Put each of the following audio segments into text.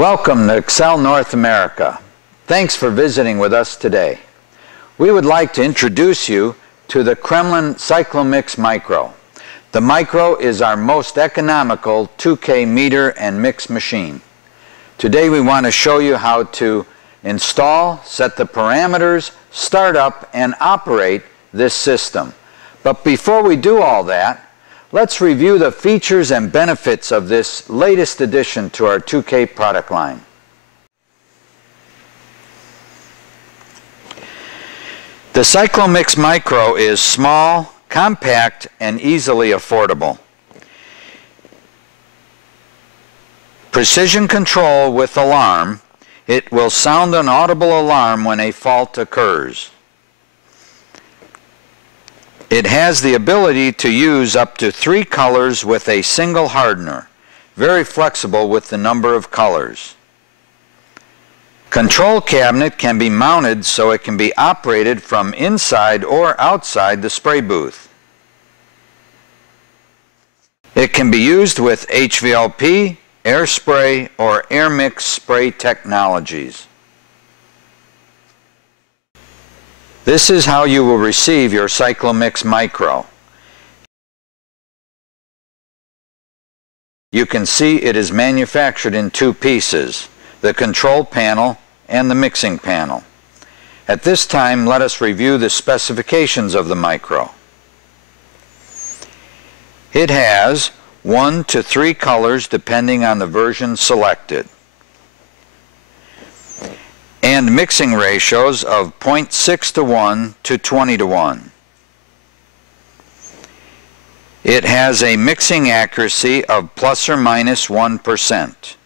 Welcome to Excel North America. Thanks for visiting with us today. We would like to introduce you to the KREMLIN CYCLOMIX Micro. The Micro is our most economical 2K meter and mix machine. Today we want to show you how to install, set the parameters, start up, and operate this system. But before we do all that, let's review the features and benefits of this latest addition to our 2K product line. The CYCLOMIX Micro is small, compact, and easily affordable. Precision control with alarm. It will sound an audible alarm when a fault occurs. It has the ability to use up to 3 colors with a single hardener, very flexible with the number of colors. Control cabinet can be mounted so it can be operated from inside or outside the spray booth. It can be used with HVLP, air spray, or air mix spray technologies. This is how you will receive your CYCLOMIX Micro. You can see it is manufactured in 2 pieces, the control panel and the mixing panel. At this time, let us review the specifications of the Micro. It has 1 to 3 colors depending on the version selected, and mixing ratios of 0.6 to 1 to 20 to 1. It has a mixing accuracy of plus or minus 1%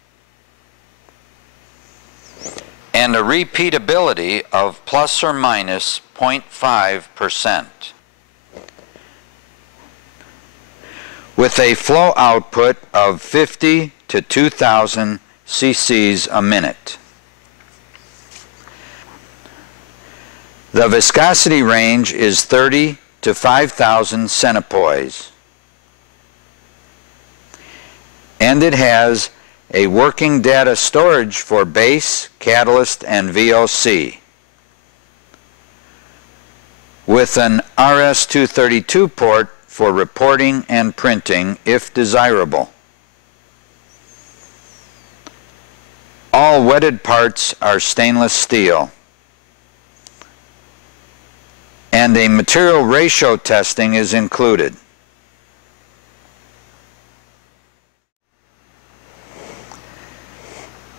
and a repeatability of plus or minus 0.5%. with a flow output of 50 to 2,000 cc's a minute. The viscosity range is 30 to 5,000 centipoise. And it has a working data storage for base, catalyst, and VOC, with an RS-232 port for reporting and printing if desirable. All wetted parts are stainless steel, and a material ratio testing is included.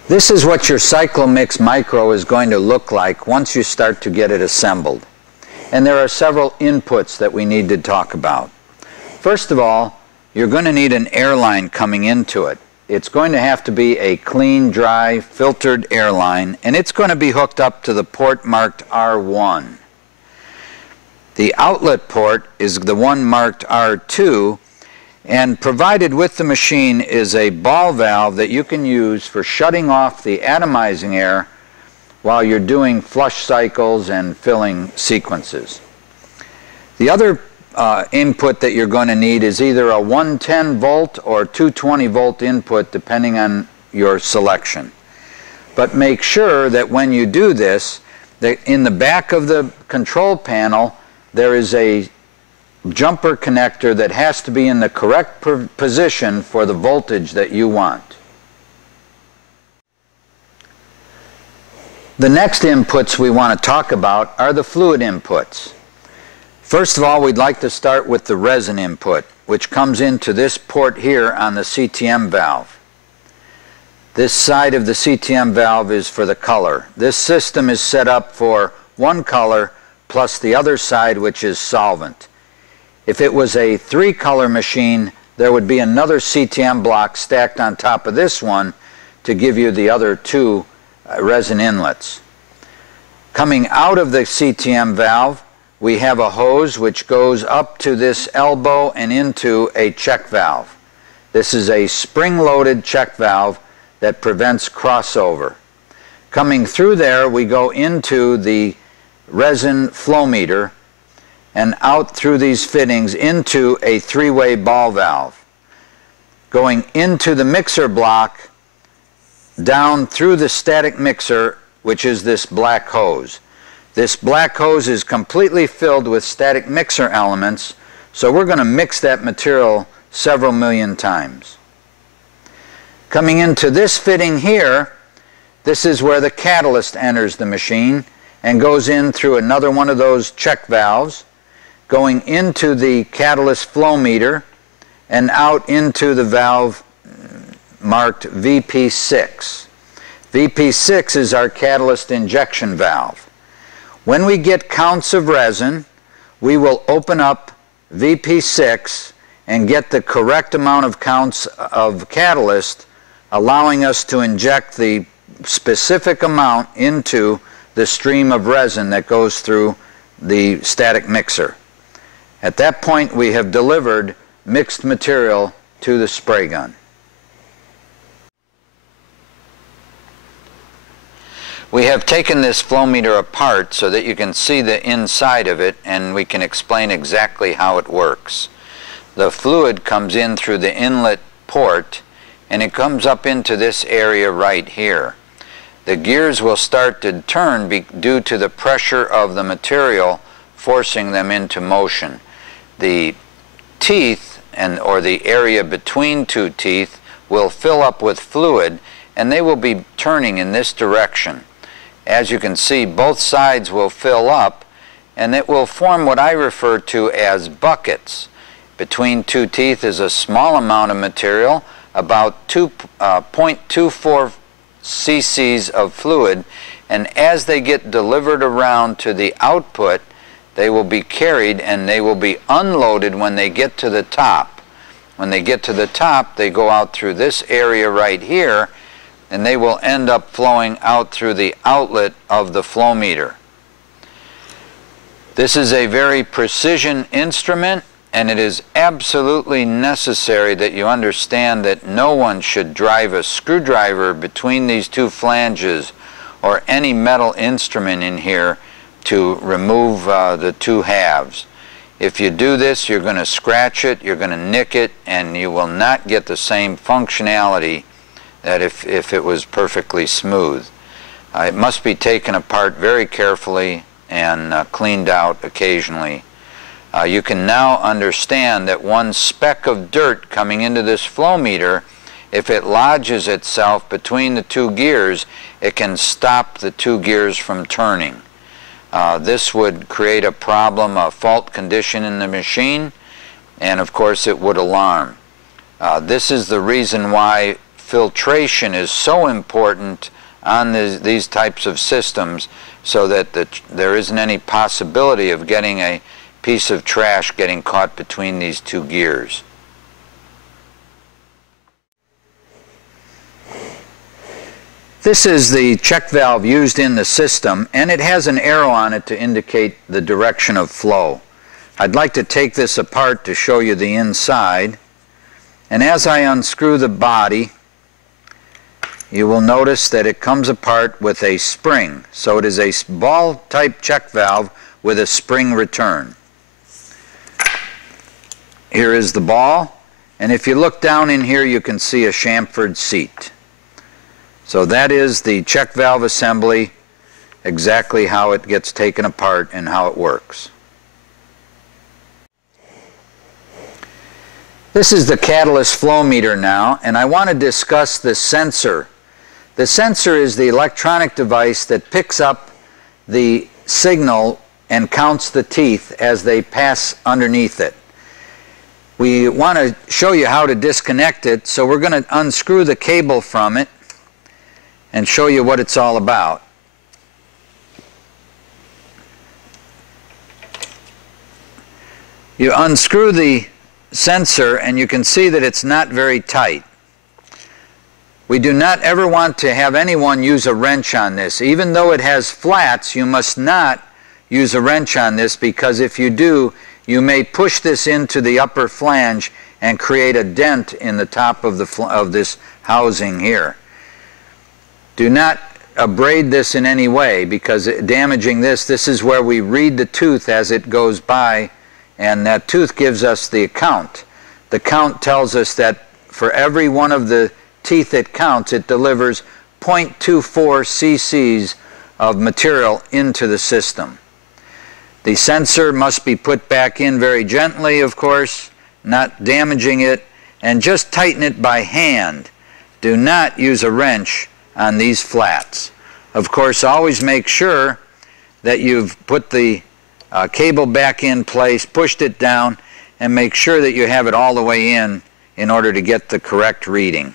This is what your CYCLOMIX Micro is going to look like once you start to get it assembled. And there are several inputs that we need to talk about. First of all, you're going to need an air line coming into it. It's going to have to be a clean, dry, filtered air line, and it's going to be hooked up to the port marked R1. The outlet port is the one marked R2, and provided with the machine is a ball valve that you can use for shutting off the atomizing air while you're doing flush cycles and filling sequences. The other input that you're going to need is either a 110 volt or 220 volt input depending on your selection. But make sure that when you do this, that in the back of the control panel there is a jumper connector that has to be in the correct position for the voltage that you want. The next inputs we want to talk about are the fluid inputs. First of all, we'd like to start with the resin input, which comes into this port here on the CTM valve. This side of the CTM valve is for the color. This system is set up for one color plus the other side, which is solvent. If it was a 3-color machine, there would be another CTM block stacked on top of this one to give you the other 2 resin inlets. Coming out of the CTM valve, we have a hose which goes up to this elbow and into a check valve. This is a spring-loaded check valve that prevents crossover. Coming through there, we go into the resin flow meter and out through these fittings into a 3-way ball valve. Going into the mixer block down through the static mixer, which is this black hose. This black hose is completely filled with static mixer elements, so we're going to mix that material several million times. Coming into this fitting here, this is where the catalyst enters the machine and goes in through another one of those check valves, going into the catalyst flow meter and out into the valve marked VP6. VP6 is our catalyst injection valve. When we get counts of resin, we will open up VP6 and get the correct amount of counts of catalyst, allowing us to inject the specific amount into the stream of resin that goes through the static mixer. At that point, we have delivered mixed material to the spray gun. We have taken this flow meter apart so that you can see the inside of it, and we can explain exactly how it works. The fluid comes in through the inlet port and it comes up into this area right here. The gears will start to turn due to the pressure of the material forcing them into motion. The teeth or the area between two teeth will fill up with fluid, and they will be turning in this direction. As you can see, both sides will fill up, and it will form what I refer to as buckets. Between two teeth is a small amount of material, about 0.24 cc's of fluid, and as they get delivered around to the output, they will be carried and they will be unloaded when they get to the top. When they get to the top, they go out through this area right here, and they will end up flowing out through the outlet of the flow meter. This is a very precision instrument, and it is absolutely necessary that you understand that no one should drive a screwdriver between these two flanges or any metal instrument in here to remove the two halves. If you do this, you're going to scratch it, you're going to nick it, and you will not get the same functionality that if it was perfectly smooth. It must be taken apart very carefully and cleaned out occasionally. You can now understand that one speck of dirt coming into this flow meter, if it lodges itself between the two gears, it can stop the two gears from turning. This would create a problem, a fault condition in the machine, and of course it would alarm. This is the reason why filtration is so important on these types of systems, so that there isn't any possibility of getting a piece of trash getting caught between these two gears. This is the check valve used in the system, and it has an arrow on it to indicate the direction of flow. I'd like to take this apart to show you the inside, and as I unscrew the body, you will notice that it comes apart with a spring. So it is a ball type check valve with a spring return. Here is the ball, and if you look down in here you can see a chamfered seat. So that is the check valve assembly, exactly how it gets taken apart and how it works. This is the catalyst flow meter now, and I want to discuss the sensor. The sensor is the electronic device that picks up the signal and counts the teeth as they pass underneath it. We want to show you how to disconnect it, so we're going to unscrew the cable from it and show you what it's all about. You unscrew the sensor and you can see that it's not very tight. We do not ever want to have anyone use a wrench on this. Even though it has flats, you must not use a wrench on this, because if you do, you may push this into the upper flange and create a dent in the top of this housing here. Do not abrade this in any way, because damaging this is where we read the tooth as it goes by, and that tooth gives us the count. The count tells us that for every one of the teeth it counts, it delivers 0.24 cc's of material into the system. The sensor must be put back in very gently, of course, not damaging it, and just tighten it by hand. Do not use a wrench on these flats. Of course, always make sure that you've put the cable back in place, pushed it down, and make sure that you have it all the way in order to get the correct reading.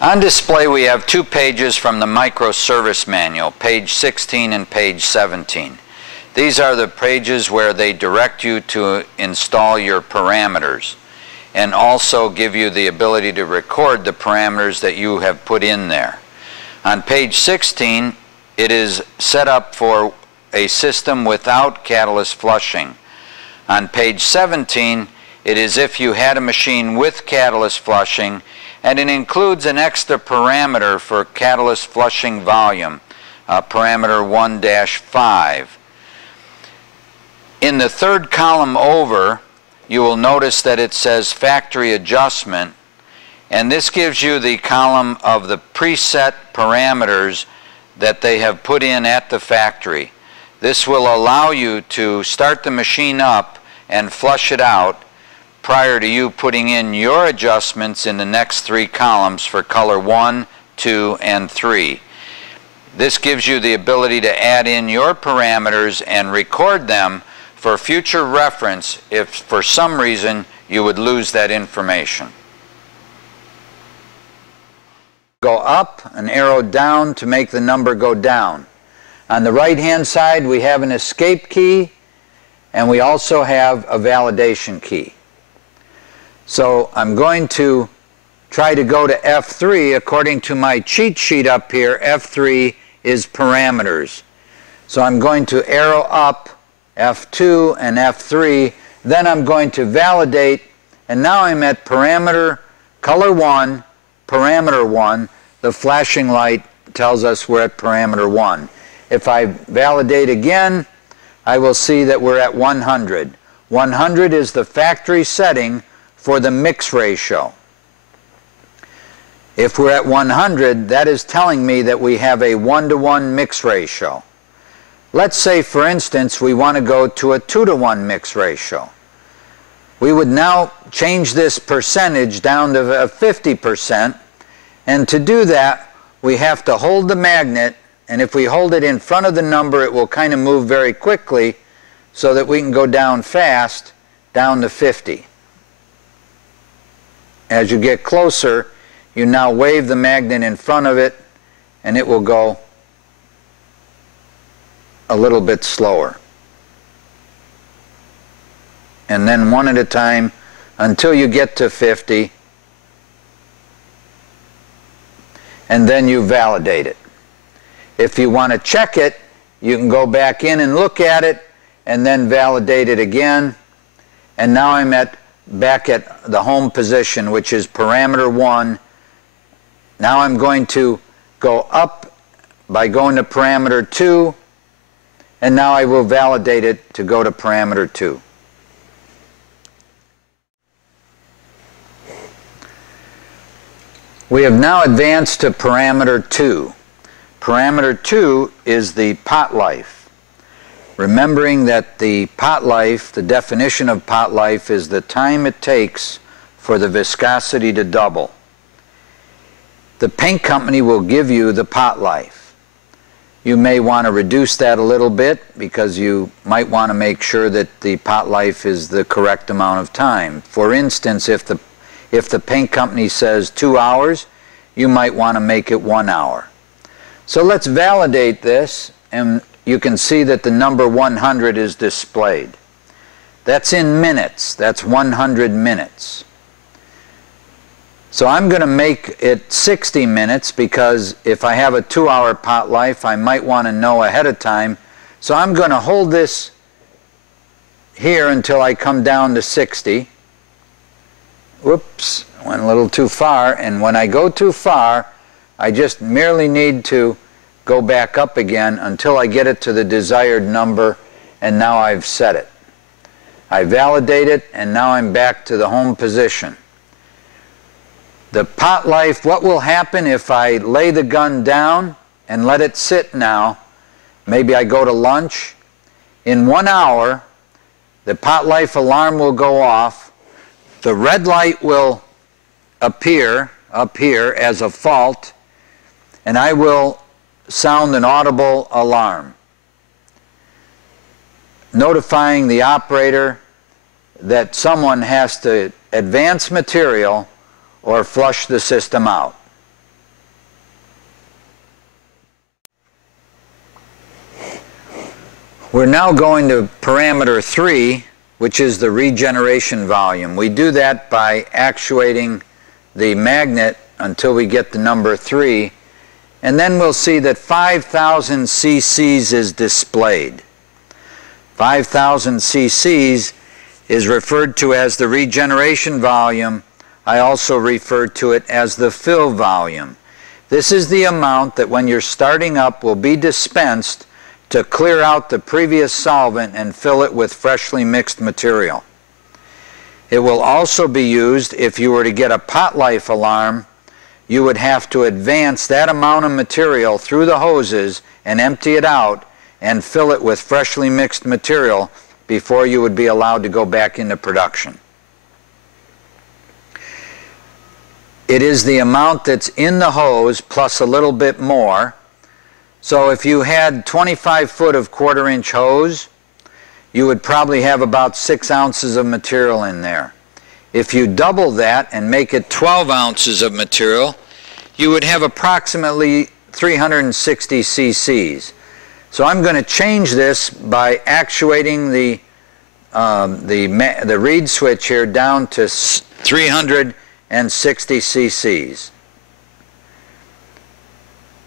On display we have 2 pages from the Micro Service Manual, page 16 and page 17. These are the pages where they direct you to install your parameters and also give you the ability to record the parameters that you have put in there. On page 16 it is set up for a system without catalyst flushing. On page 17 it is if you had a machine with catalyst flushing, and it includes an extra parameter for catalyst flushing volume, parameter 1-5. In the 3rd column over, you will notice that it says factory adjustment, and this gives you the column of the preset parameters that they have put in at the factory. This will allow you to start the machine up and flush it out prior to you putting in your adjustments in the next 3 columns for color 1, 2, and 3. This gives you the ability to add in your parameters and record them for future reference if for some reason you would lose that information. Go up, an arrow down to make the number go down. On the right hand side we have an escape key, and we also have a validation key. So I'm going to try to go to F3. According to my cheat sheet up here, F3 is parameters. So I'm going to arrow up F2 and F3, then I'm going to validate, and now I'm at parameter color 1, parameter 1. The flashing light tells us we're at parameter 1. If I validate again, I will see that we're at 100. 100 is the factory setting for the mix ratio. If we're at 100, that is telling me that we have a 1-to-1 mix ratio. Let's say, for instance, we want to go to a 2-to-1 mix ratio. We would now change this percentage down to 50%, and to do that we have to hold the magnet, and if we hold it in front of the number it will kind of move very quickly so that we can go down fast, down to 50. As you get closer, you now wave the magnet in front of it and it will go a little bit slower. And then one at a time until you get to 50, and then you validate it. If you want to check it, you can go back in and look at it and then validate it again. And now I'm back at the home position, which is parameter 1. Now I'm going to go up by going to parameter 2, and now I will validate it to go to parameter 2. We have now advanced to parameter 2. Parameter 2 is the pot life. Remembering that the pot life, the definition of pot life, is the time it takes for the viscosity to double. The paint company will give you the pot life. You may want to reduce that a little bit because you might want to make sure that the pot life is the correct amount of time. For instance, if the paint company says 2 hours, you might want to make it 1 hour. So let's validate this, and you can see that the number 100 is displayed. That's in minutes. That's 100 minutes. So I'm going to make it 60 minutes because if I have a 2-hour pot life, I might want to know ahead of time. So I'm going to hold this here until I come down to 60. Whoops, went a little too far. And when I go too far, I just merely need to go back up again until I get it to the desired number, and now I've set it. I validate it, and now I'm back to the home position. The pot life, what will happen if I lay the gun down and let it sit now? Maybe I go to lunch. In 1 hour, the pot life alarm will go off. The red light will appear up here as a fault, and I will sound an audible alarm, notifying the operator that someone has to advance material or flush the system out. We're now going to parameter 3, which is the regeneration volume. We do that by actuating the magnet until we get the number 3, and then we'll see that 5,000 cc's is displayed. 5,000 cc's is referred to as the regeneration volume. I also refer to it as the fill volume. This is the amount that when you're starting up will be dispensed to clear out the previous solvent and fill it with freshly mixed material. It will also be used if you were to get a pot life alarm. You would have to advance that amount of material through the hoses and empty it out and fill it with freshly mixed material before you would be allowed to go back into production. It is the amount that's in the hose plus a little bit more. So if you had 25 foot of 1/4 inch hose, you would probably have about 6 ounces of material in there. If you double that and make it 12 ounces of material, you would have approximately 360 cc's. So I'm going to change this by actuating the reed switch here down to 360 cc's.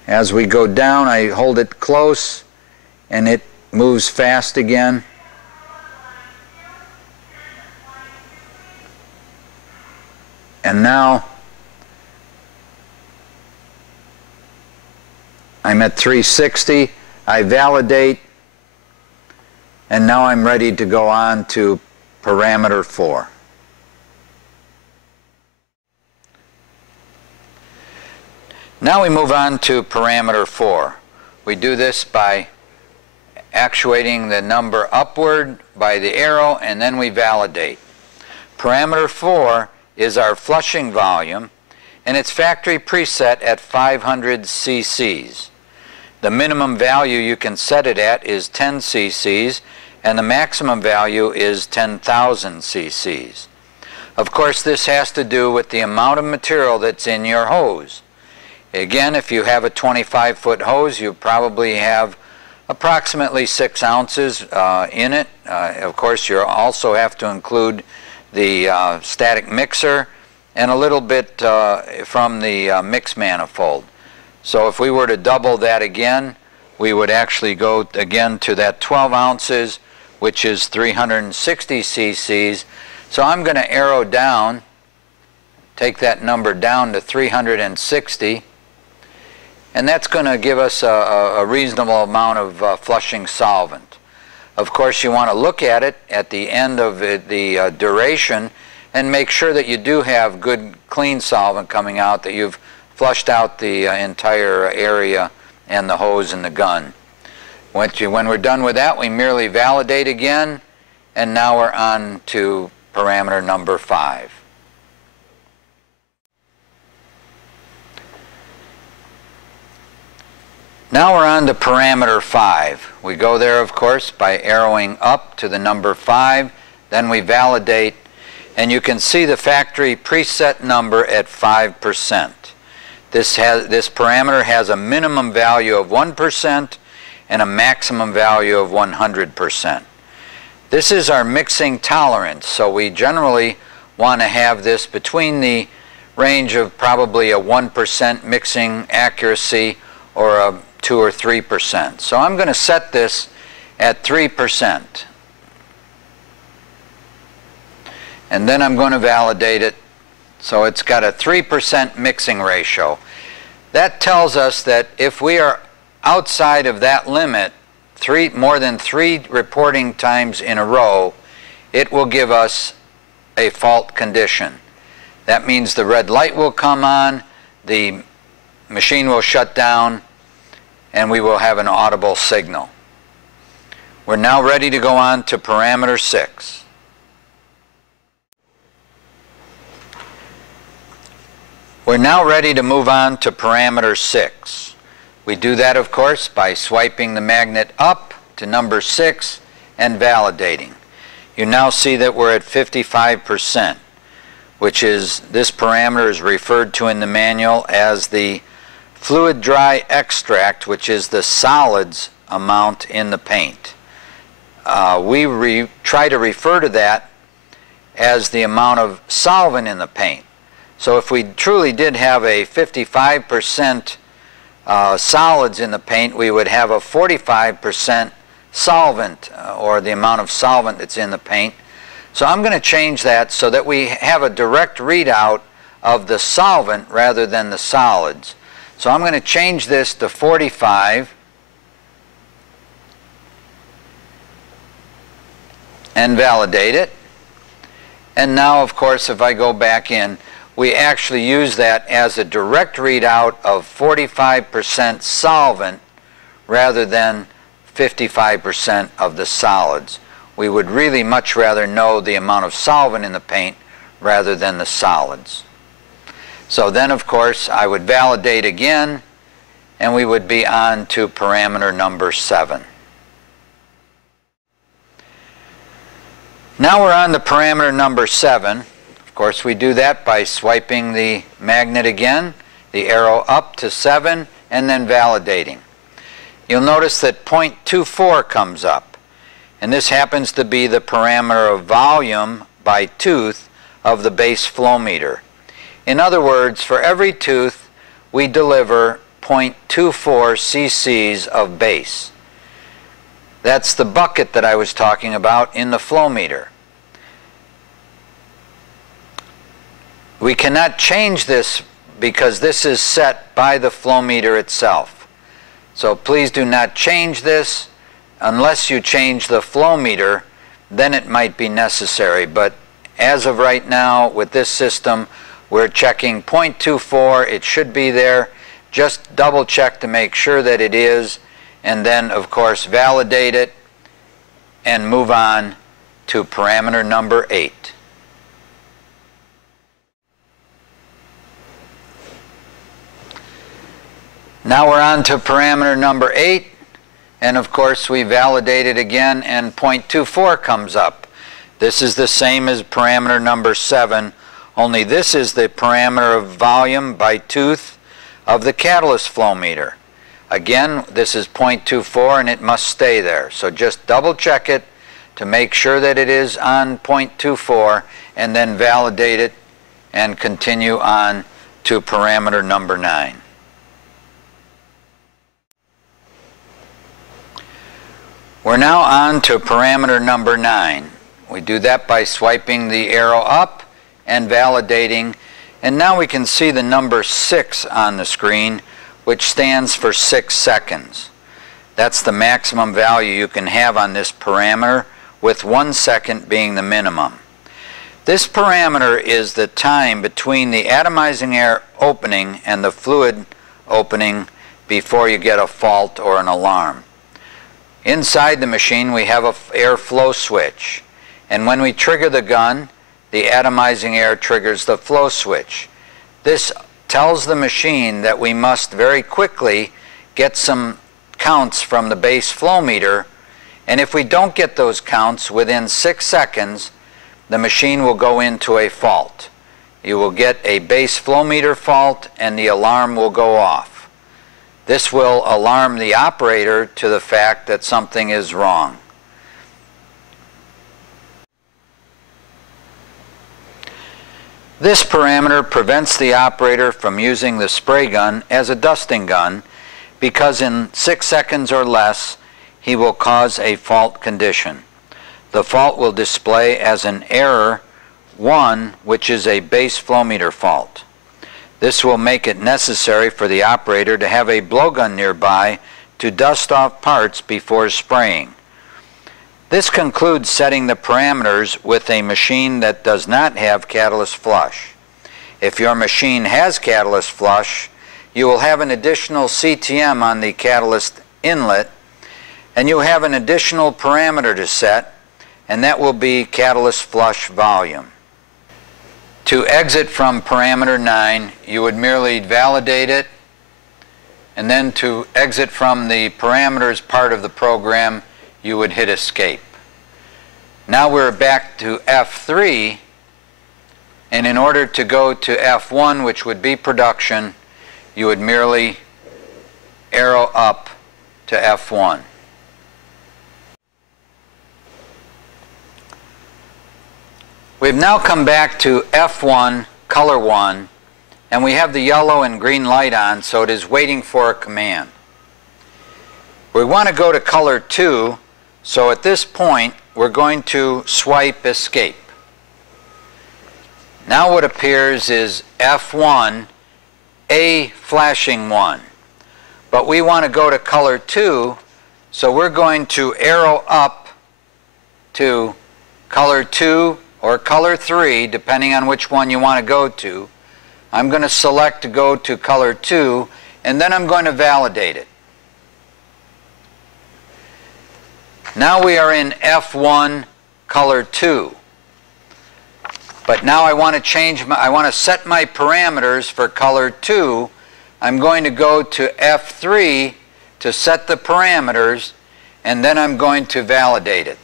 As we go down, I hold it close and it moves fast again. And now I'm at 360. I validate, and now I'm ready to go on to parameter 4. Now we move on to parameter 4. We do this by actuating the number upward by the arrow, and then we validate. Parameter 4 is our flushing volume, and it's factory preset at 500 cc's. The minimum value you can set it at is 10 cc's, and the maximum value is 10,000 cc's. Of course, this has to do with the amount of material that's in your hose. Again, if you have a 25-foot hose, you probably have approximately 6 ounces in it. Of course, you also have to include the static mixer and a little bit from the mix manifold. So if we were to double that again, we would actually go again to that 12 ounces, which is 360 cc's. So I'm going to arrow down, take that number down to 360, and that's going to give us a reasonable amount of flushing solvent. Of course, you want to look at it at the end of the duration and make sure that you do have good clean solvent coming out, that you've flushed out the entire area and the hose and the gun. When we're done with that, we merely validate again, and now we're on to parameter number 5. Now we're on to parameter 5. We go there, of course, by arrowing up to the number 5, then we validate, and you can see the factory preset number at 5%. This parameter has a minimum value of 1% and a maximum value of 100%. This is our mixing tolerance, so we generally want to have this between the range of probably a 1% mixing accuracy or a 2 or 3%. So I'm going to set this at 3%. And then I'm going to validate it. So it's got a 3% mixing ratio. That tells us that if we are outside of that limit more than 3 reporting times in a row, it will give us a fault condition. That means the red light will come on, the machine will shut down, and we will have an audible signal. We're now ready to go on to parameter 6. We're now ready to move on to parameter 6. We do that, of course, by swiping the magnet up to number 6 and validating. You now see that we're at 55%, which is, this parameter is referred to in the manual as the fluid dry extract, which is the solids amount in the paint. We try to refer to that as the amount of solvent in the paint. So if we truly did have a 55% solids in the paint, we would have a 45% solvent, or the amount of solvent that's in the paint. So I'm going to change that so that we have a direct readout of the solvent rather than the solids. So I'm going to change this to 45 and validate it. And now, of course, if I go back in, we actually use that as a direct readout of 45% solvent rather than 55% of the solids. We would really much rather know the amount of solvent in the paint rather than the solids. So then, of course, I would validate again, and we would be on to parameter number 7. Now we're on to parameter number 7. Of course, we do that by swiping the magnet again, the arrow up to 7, and then validating. You'll notice that 0.24 comes up, and this happens to be the parameter of volume by tooth of the base flow meter. In other words, for every tooth, we deliver 0.24 cc's of base. That's the bucket that I was talking about in the flow meter. We cannot change this because this is set by the flow meter itself. So please do not change this unless you change the flow meter, then it might be necessary. But as of right now, with this system, we're checking 0.24. It should be there. Just double check to make sure that it is, and then, of course, validate it and move on to parameter number 8. Now we're on to parameter number 8, and of course we validate it again, and 0.24 comes up. This is the same as parameter number 7, only this is the parameter of volume by tooth of the catalyst flow meter. Again, this is 0.24 and it must stay there. So just double check it to make sure that it is on 0.24, and then validate it and continue on to parameter number 9. We're now on to parameter number 9. We do that by swiping the arrow up and validating, and now we can see the number 6 on the screen, which stands for 6 seconds. That's the maximum value you can have on this parameter, with 1 second being the minimum. This parameter is the time between the atomizing air opening and the fluid opening before you get a fault or an alarm. Inside the machine we have an air flow switch, and when we trigger the gun, the atomizing air triggers the flow switch. This tells the machine that we must very quickly get some counts from the base flow meter, and if we don't get those counts within 6 seconds, the machine will go into a fault. You will get a base flow meter fault and the alarm will go off. This will alarm the operator to the fact that something is wrong. This parameter prevents the operator from using the spray gun as a dusting gun, because in 6 seconds or less he will cause a fault condition. The fault will display as an error 1, which is a base flow meter fault. This will make it necessary for the operator to have a blowgun nearby to dust off parts before spraying. This concludes setting the parameters with a machine that does not have catalyst flush. If your machine has catalyst flush, you will have an additional CTM on the catalyst inlet, and you have an additional parameter to set, and that will be catalyst flush volume. To exit from parameter 9, you would merely validate it, and then to exit from the parameters part of the program, you would hit escape. Now we're back to F3, and in order to go to F1, which would be production, you would merely arrow up to F1. We've now come back to F1, color 1, and we have the yellow and green light on, so it is waiting for a command. We want to go to color 2, so at this point we're going to swipe escape. Now what appears is F1, A flashing 1. But we want to go to color 2, so we're going to arrow up to color 2 or color 3, depending on which one you want to go to. I'm going to select to go to color 2, and then I'm going to validate it. Now we are in F1, color 2. But now I want to set my parameters for color 2. I'm going to go to F3 to set the parameters, and then I'm going to validate it.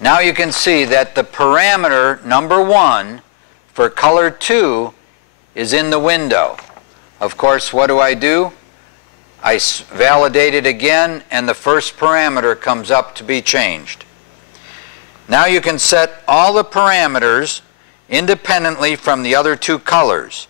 Now you can see that the parameter number 1 for color 2 is in the window. Of course, what do? I validate it again, and the first parameter comes up to be changed. Now you can set all the parameters independently from the other two colors.